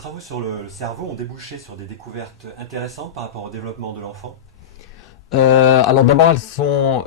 travaux sur le cerveau ont débouché sur des découvertes intéressantes par rapport au développement de l'enfant. Alors d'abord, elles sont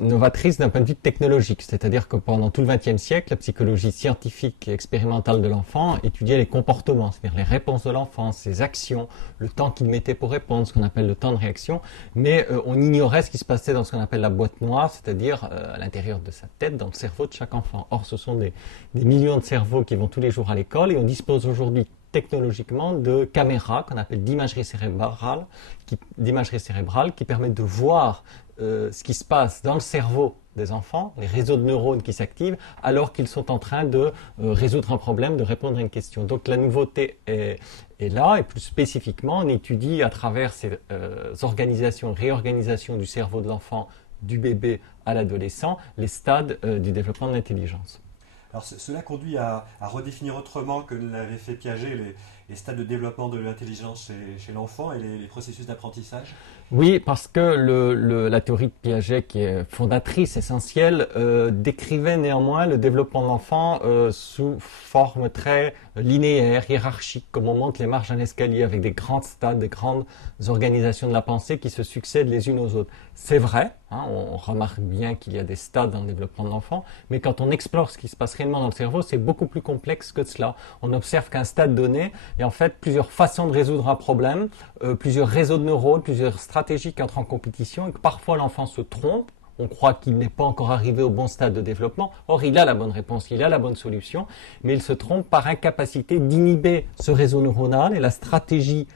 novatrices d'un point de vue technologique, c'est-à-dire que pendant tout le XXe siècle, la psychologie scientifique et expérimentale de l'enfant étudiait les comportements, c'est-à-dire les réponses de l'enfant, ses actions, le temps qu'il mettait pour répondre, ce qu'on appelle le temps de réaction, mais on ignorait ce qui se passait dans ce qu'on appelle la boîte noire, c'est-à-dire à l'intérieur de sa tête, dans le cerveau de chaque enfant. Or, ce sont des millions de cerveaux qui vont tous les jours à l'école et on dispose aujourd'hui technologiquement de caméras qu'on appelle d'imagerie cérébrale, qui permettent de voir ce qui se passe dans le cerveau des enfants, les réseaux de neurones qui s'activent alors qu'ils sont en train de résoudre un problème, de répondre à une question. Donc la nouveauté est là, et plus spécifiquement, on étudie à travers ces organisations, réorganisations du cerveau de l'enfant, du bébé à l'adolescent, les stades du développement de l'intelligence. Alors cela conduit à redéfinir autrement que l'avait fait Piaget les stades de développement de l'intelligence chez l'enfant et les processus d'apprentissage. Oui, parce que la théorie de Piaget, qui est fondatrice, essentielle, décrivait néanmoins le développement de l'enfant sous forme très linéaire, hiérarchique, comme on monte les marches d'un escalier avec des grands stades, des grandes organisations de la pensée qui se succèdent les unes aux autres. C'est vrai, hein, on remarque bien qu'il y a des stades dans le développement de l'enfant, mais quand on explore ce qui se passe réellement dans le cerveau, c'est beaucoup plus complexe que cela. On observe qu'à un stade donné, il y a en fait plusieurs façons de résoudre un problème, plusieurs réseaux de neurones, plusieurs stratégies qui entrent en compétition, et que parfois l'enfant se trompe. On croit qu'il n'est pas encore arrivé au bon stade de développement. Or, il a la bonne réponse, il a la bonne solution, mais il se trompe par incapacité d'inhiber ce réseau neuronal et la stratégie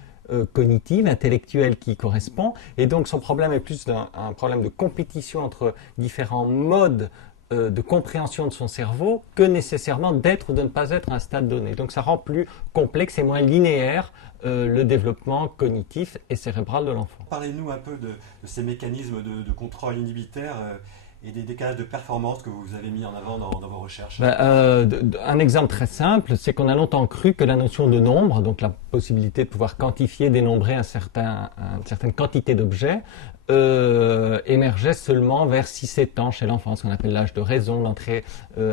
cognitive, intellectuelle qui y correspond. Et donc, son problème est plus un problème de compétition entre différents modes de compréhension de son cerveau que nécessairement d'être ou de ne pas être à un stade donné. Donc, ça rend plus complexe et moins linéaire le développement cognitif et cérébral de l'enfant. Parlez-nous un peu de ces mécanismes de contrôle inhibitaire et des décalages de performance que vous avez mis en avant dans vos recherches. Un exemple très simple, c'est qu'on a longtemps cru que la notion de nombre, donc la possibilité de pouvoir quantifier, dénombrer une certaine quantité d'objets, émergeait seulement vers 6-7 ans chez l'enfant, ce qu'on appelle l'âge de raison, l'entrée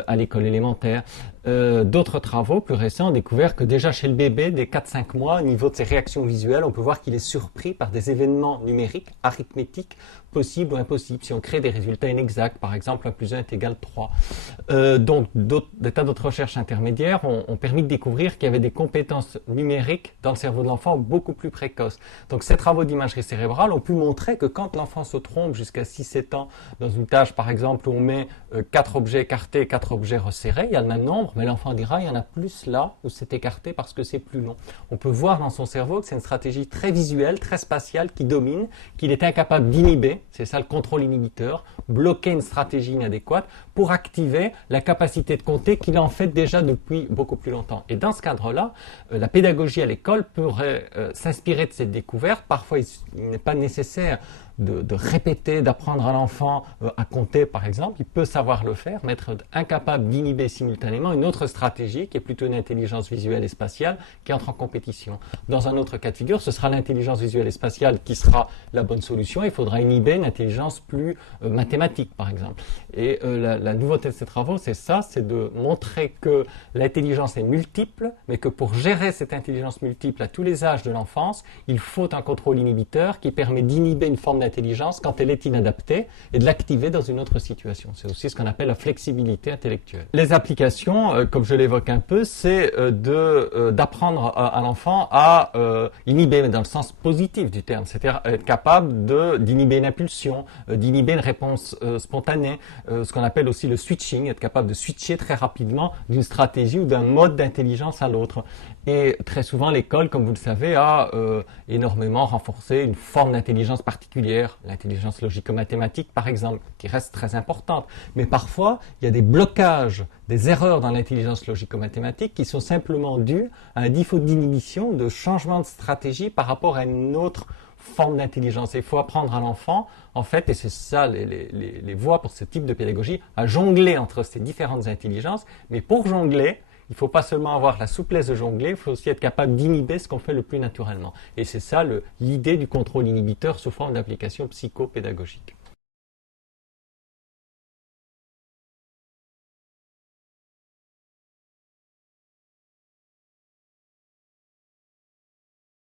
à l'école élémentaire. D'autres travaux plus récents ont découvert que déjà chez le bébé, dès 4-5 mois, au niveau de ses réactions visuelles, on peut voir qu'il est surpris par des événements numériques, arithmétiques, possibles ou impossibles. Si on crée des résultats inexacts, par exemple 1 plus 1 est égal 3. Donc des tas d'autres recherches intermédiaires ont permis de découvrir qu'il y avait des compétences numériques dans le cerveau de l'enfant beaucoup plus précoces. Donc ces travaux d'imagerie cérébrale ont pu montrer que quand l'enfant se trompe jusqu'à 6-7 ans dans une tâche, par exemple, où on met 4 objets écartés et 4 objets resserrés, il y a le même nombre, mais l'enfant dira il y en a plus là où c'est écarté parce que c'est plus long. On peut voir dans son cerveau que c'est une stratégie très visuelle, très spatiale qui domine, qu'il est incapable d'inhiber, c'est ça le contrôle inhibiteur, bloquer une stratégie inadéquate pour activer la capacité de compter qu'il a en fait déjà depuis beaucoup plus longtemps. Et dans ce cadre-là, la pédagogie à l'école pourrait s'inspirer de cette découverte. Parfois, il n'est pas nécessaire de répéter, d'apprendre à l'enfant à compter, par exemple. Il peut savoir le faire, mais être incapable d'inhiber simultanément une autre stratégie qui est plutôt une intelligence visuelle et spatiale qui entre en compétition. Dans un autre cas de figure, ce sera l'intelligence visuelle et spatiale qui sera la bonne solution. Il faudra inhiber une intelligence plus mathématique, par exemple. Et la nouveauté de ces travaux, c'est ça, c'est de montrer que l'intelligence est multiple, mais que pour gérer cette intelligence multiple à tous les âges de l'enfance, il faut un contrôle inhibiteur qui permet d'inhiber une forme d'intelligence quand elle est inadaptée et de l'activer dans une autre situation. C'est aussi ce qu'on appelle la flexibilité intellectuelle. Les applications, comme je l'évoque un peu, c'est d'apprendre à l'enfant à inhiber, mais dans le sens positif du terme, c'est-à-dire être capable d'inhiber une impulsion, d'inhiber une réponse spontanée, ce qu'on appelle aussi le switching, être capable de switcher très rapidement d'une stratégie ou d'un mode d'intelligence à l'autre. Et très souvent, l'école, comme vous le savez, a énormément renforcé une forme d'intelligence particulière, l'intelligence logico-mathématique par exemple, qui reste très importante. Mais parfois, il y a des blocages, des erreurs dans l'intelligence logico-mathématique qui sont simplement dues à un défaut d'inhibition, de changement de stratégie par rapport à une autre forme d'intelligence. Et il faut apprendre à l'enfant, en fait, et c'est ça les voies pour ce type de pédagogie, à jongler entre ces différentes intelligences. Mais pour jongler, il ne faut pas seulement avoir la souplesse de jongler, il faut aussi être capable d'inhiber ce qu'on fait le plus naturellement. Et c'est ça l'idée du contrôle inhibiteur sous forme d'application psychopédagogique.